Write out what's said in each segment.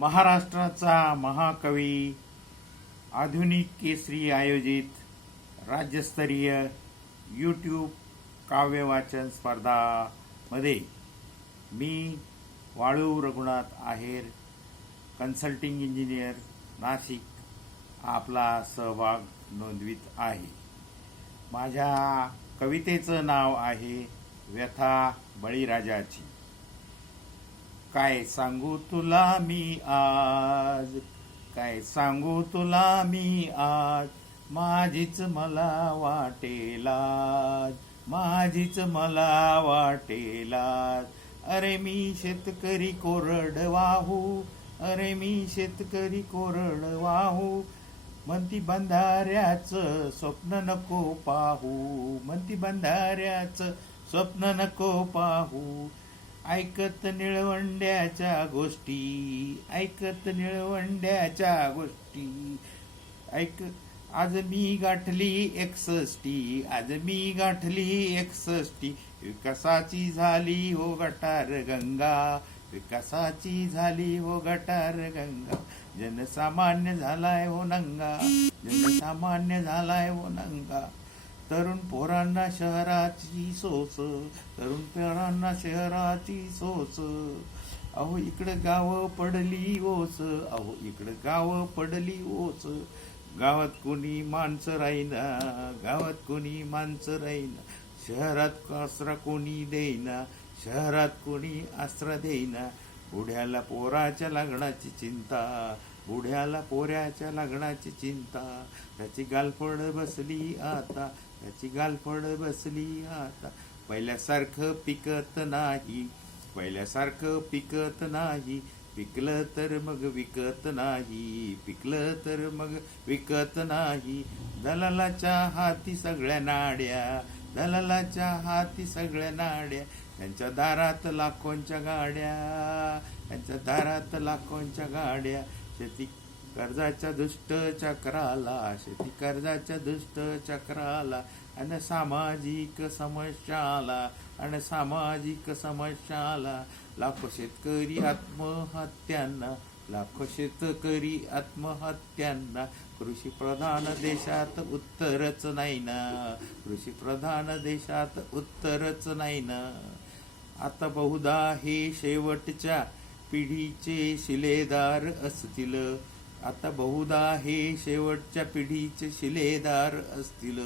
महाराष्ट्राचा महाकवी आधुनिक केसरी आयोजित राज्यस्तरीय यूट्यूब काव्यवाचन स्पर्धामध्ये मी वाळू रघुनाथ आहेर कन्सल्टिंग इंजिनियर नाशिक आपला सहभाग नोंदवित आहे. माझ्या कवितेचं नाव आहे व्यथा बळीराजाची. काय सांगू तुला मी आज? काय सांगू तुला मी आज? माझीच मला वाटेला माझीच मला वाटेला अरे मी शेतकरी कोरड वाहू. अरे मी शेतकरी कोरड वाहू. म्हणती बंधाऱ्याचं स्वप्न नको पाहू. म्हणती बंधाऱ्याचं स्वप्न नको पाहू. ऐकत निळवंड्याच्या गोष्टी ऐकत निळवंड्याच्या गोष्टी. ऐक आज मी गाठली एकसष्टी आज मी गाठली एकसष्टी विकासाची झाली हो गटार गंगा विकासाची झाली हो गटार गंगा. जनसामान्य झालाय हो नंगा जनसामान्य झालाय हो नंगा. तरुण पोरांना शहराची सोस तरुण पोरांना शहराची सोस अहो इकडं गाव पडली ओस अहो इकडं गाव पडली ओस गावात कोणी माणसं राहीना गावात कोणी माणसं राहीना शहरात आसरा कोणी देईना शहरात कोणी आसरा देईना. बुढ्याला पोराच्या लग्नाची चिंता बुढ्याला पोऱ्याच्या लग्नाची चिंता. त्याची गालफड बसली आता त्याची गालफड बसली आता. पहिल्यासारखं पिकत नाही पहिल्यासारखं पिकत नाही. पिकलं तर मग विकत नाही पिकलं तर मग विकत नाही. दलालाच्या हाती सगळ्या नाड्या दलालाच्या हाती सगळ्या नाड्या. त्यांच्या दारात लाखोंच्या गाड्या त्यांच्या दारात लाखोंच्या गाड्या. शेती कर्जाच्या दुष्ट चक्राला शेती कर्जाच्या दुष्ट चक्राला आणि सामाजिक समस्याला आणि सामाजिक समस्याला. लाखो शेतकरी आत्महत्यांना लाखो शेतकरी आत्महत्यांना. कृषी प्रधान देशात उत्तरच नाही ना कृषी प्रधान देशात उत्तरच नाही ना आता बहुधा हे शेवटच्या पिढीचे शिलेदार असतील. आता बहुधा हे शेवटच्या पिढीचे शिलेदार असतील.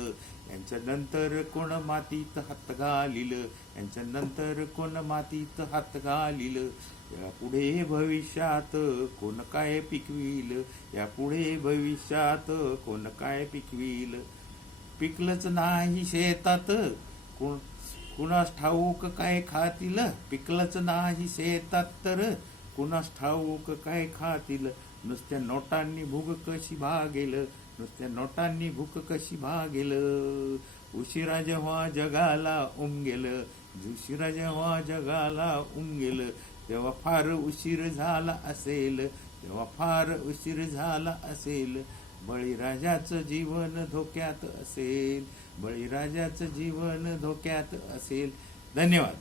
यांच्या नंतर कोण मातीत हात घालील? यांच्या नंतर कोण मातीत हात घालील? या पुढे भविष्यात कोण काय पिकविल? या पुढे भविष्यात कोण काय पिकविल? पिकलंच नाही शेतात. कोण कुणास ठाऊक काय खातील? पिकलंच नाही शेतात तर कुणास ठाऊक काय खातील? नुसत्या नोटांनी भूक कशी भागेल? नुसत्या नोटांनी भूक कशी भागेल? उशिरा जेव्हा जगाला उमगेल उशिरा जेव्हा जगाला उमगेल तेव्हा फार उशीर झाला असेल तेव्हा फार उशीर झाला असेल. बळीराजाचं जीवन धोक्यात असेल बळीराजाचं जीवन धोक्यात असेल. धन्यवाद.